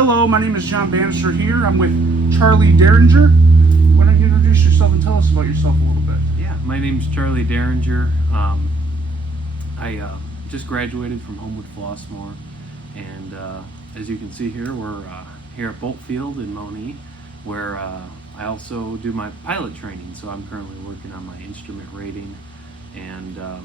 Hello, my name is John Bannister here. I'm with Charley Dieringer. Why don't you introduce yourself and tell us about yourself a little bit? Yeah, my name's Charley Dieringer. I just graduated from Homewood-Flossmoor, and as you can see here, we're here at Bolt Field in Monee, where I also do my pilot training. So I'm currently working on my instrument rating, and yeah.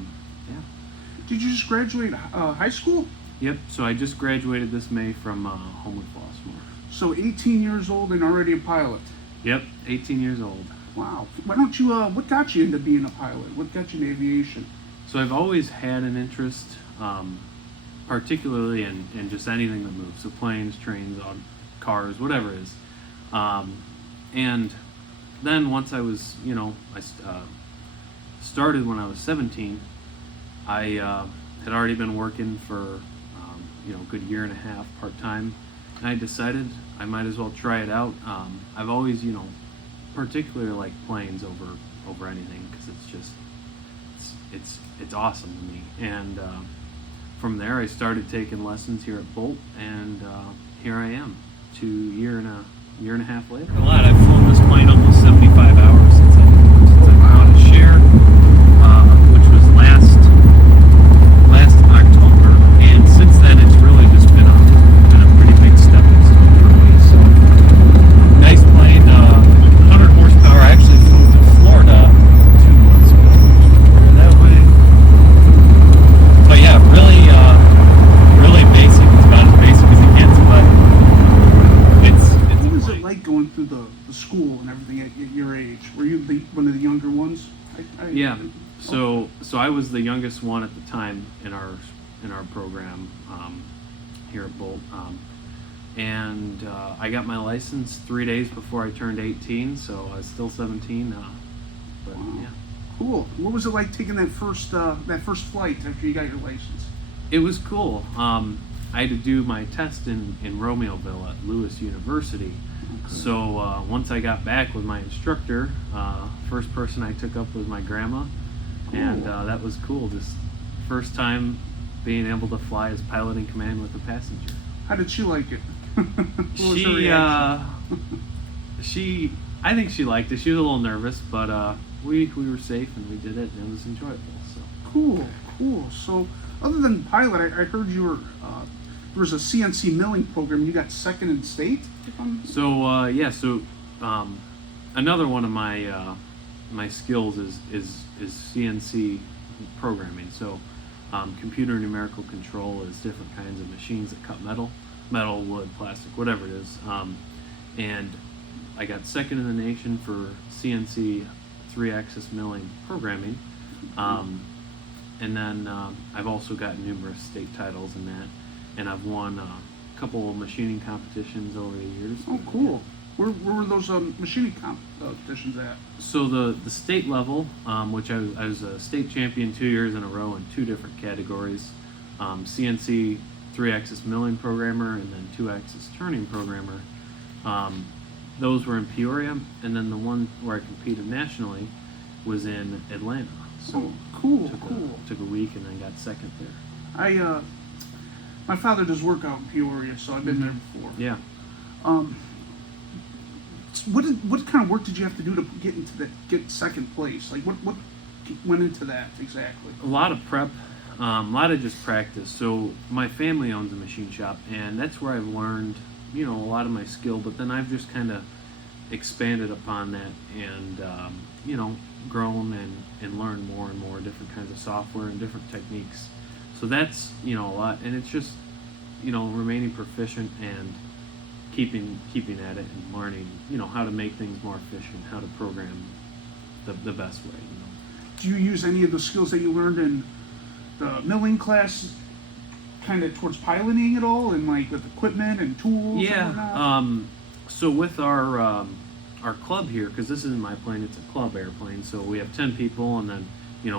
Did you just graduate high school? Yep. So I just graduated this May from Homewood-Flossmoor. So 18 years old and already a pilot. Yep, 18 years old. Wow. Why don't you? What got you into being a pilot? What got you into aviation? So I've always had an interest, particularly in just anything that moves. So planes, trains, cars, whatever it is. And then once I was, I started when I was 17. I had already been working for, a good year and a half part-time. And I decided I might as well try it out. I've always, particularly liked planes over anything, because it's just, it's awesome to me. And from there I started taking lessons here at Bolt, and here I am, year and a half later. A lot. I've flown this plane almost 75 hours since I bought a share, which was last October, and since then it's really just been a pretty big stepping stone for me. So nice plane, 100 horsepower. I actually flew to Florida 2 months ago. That way. But yeah, really basic. It's about as basic as it gets, but it's What was it like going through the school and everything at your age? Were you one of the younger ones? Yeah. So I was the youngest one at the time in our program here at Bolt, and I got my license 3 days before I turned 18. So I was still 17. But Wow. yeah, Cool. What was it like taking that first flight after you got your license? it was cool. I had to do my test in Romeoville at Lewis University. Okay. So once I got back with my instructor, first person I took up was my grandma, and Cool. that was cool. Just first time being able to fly as pilot in command with a passenger. How did she like it? What was her reaction? I think she liked it. She was a little nervous, but we were safe and we did it, and it was enjoyable. So Cool. So, other than pilot, I heard you were there was a CNC milling program. You got second in state. Another one of my skills is CNC programming. So computer numerical control is different kinds of machines that cut metal, wood, plastic, whatever it is. And I got second in the nation for CNC 3-axis milling programming. And then I've also got numerous state titles in that, and I've won a couple of machining competitions over the years. Oh, cool. Where were those machining competitions at? So the state level, which I was a state champion 2 years in a row in 2 different categories, CNC 3-axis milling programmer and then 2-axis turning programmer. Those were in Peoria, and then the one where I competed nationally was in Atlanta. So Cool. Took a week and then got second there. My father does work out in Peoria, so I've been there before. Yeah. What kind of work did you have to do to get second place? Like what went into that exactly? A lot of prep, a lot of just practice. So my family owns a machine shop, and that's where I've learned, a lot of my skill. But then I've just kind of expanded upon that, and grown and learned more and more different kinds of software and different techniques. So that's a lot, and it's just remaining proficient and keeping at it and learning how to make things more efficient, how to program the best way. Do you use any of the skills that you learned in the milling class kind of towards piloting at all, and like with equipment and tools? Yeah. And whatnot? So with our club here, because this isn't my plane, it's a club airplane. So we have 10 people, and then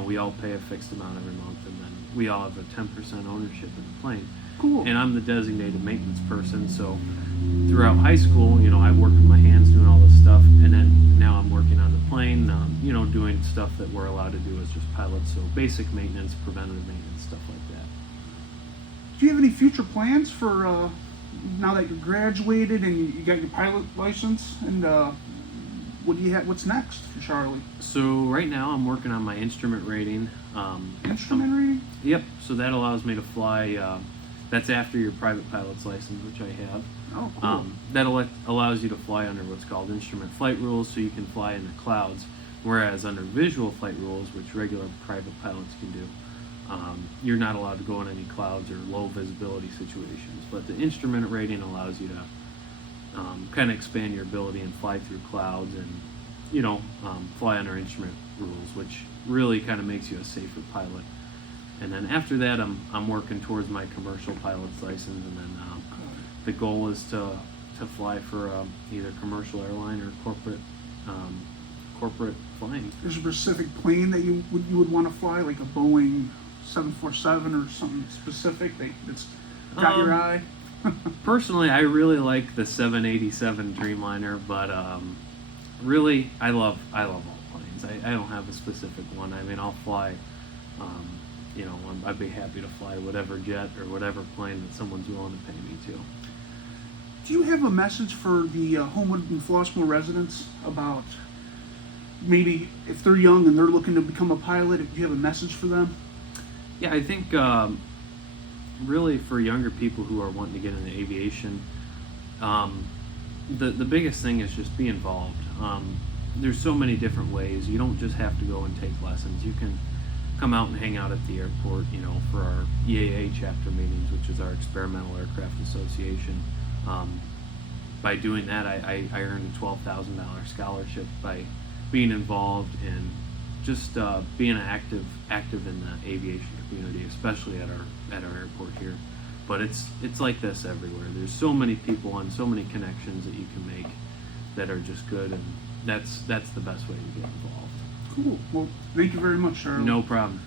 we all pay a fixed amount every month, and then we all have a 10% ownership in the plane. Cool. And I'm the designated maintenance person, so throughout high school, I worked with my hands doing all this stuff, and then now I'm working on the plane, doing stuff that we're allowed to do as just pilots, so basic maintenance, preventative maintenance, stuff like that. Do you have any future plans for now that you're graduated and you got your pilot license, and what do you have? What's next for Charley? So right now I'm working on my instrument rating. Instrument reading? Yep. So that allows me to fly. That's after your private pilot's license, which I have. Oh, cool. That allows you to fly under what's called instrument flight rules, so you can fly in the clouds. Whereas under visual flight rules, which regular private pilots can do, you're not allowed to go in any clouds or low visibility situations. But the instrument rating allows you to kind of expand your ability and fly through clouds and, fly under instrument rules, which really kind of makes you a safer pilot. And then after that, I'm working towards my commercial pilot's license, and then the goal is to fly for either commercial airline or corporate flying. There's a specific plane that you would want to fly, like a Boeing 747 or something specific that's got your eye? Personally, I really like the 787 Dreamliner, but really, I love all planes. I don't have a specific one. I mean, I'll fly. I'd be happy to fly whatever jet or whatever plane that someone's willing to pay me to. Do you have a message for the Homewood-Flossmoor residents about maybe if they're young and they're looking to become a pilot, if you have a message for them? Yeah, I think really for younger people who are wanting to get into aviation, the biggest thing is just be involved. There's so many different ways. You don't just have to go and take lessons. You can come out and hang out at the airport, for our EAA chapter meetings, which is our Experimental Aircraft Association. By doing that, I earned a $12,000 scholarship by being involved and just being active in the aviation community, especially at our airport here. But it's like this everywhere. There's so many people and so many connections that you can make that are just good, and that's the best way to get involved. Cool. Well, thank you very much, Charley. No problem.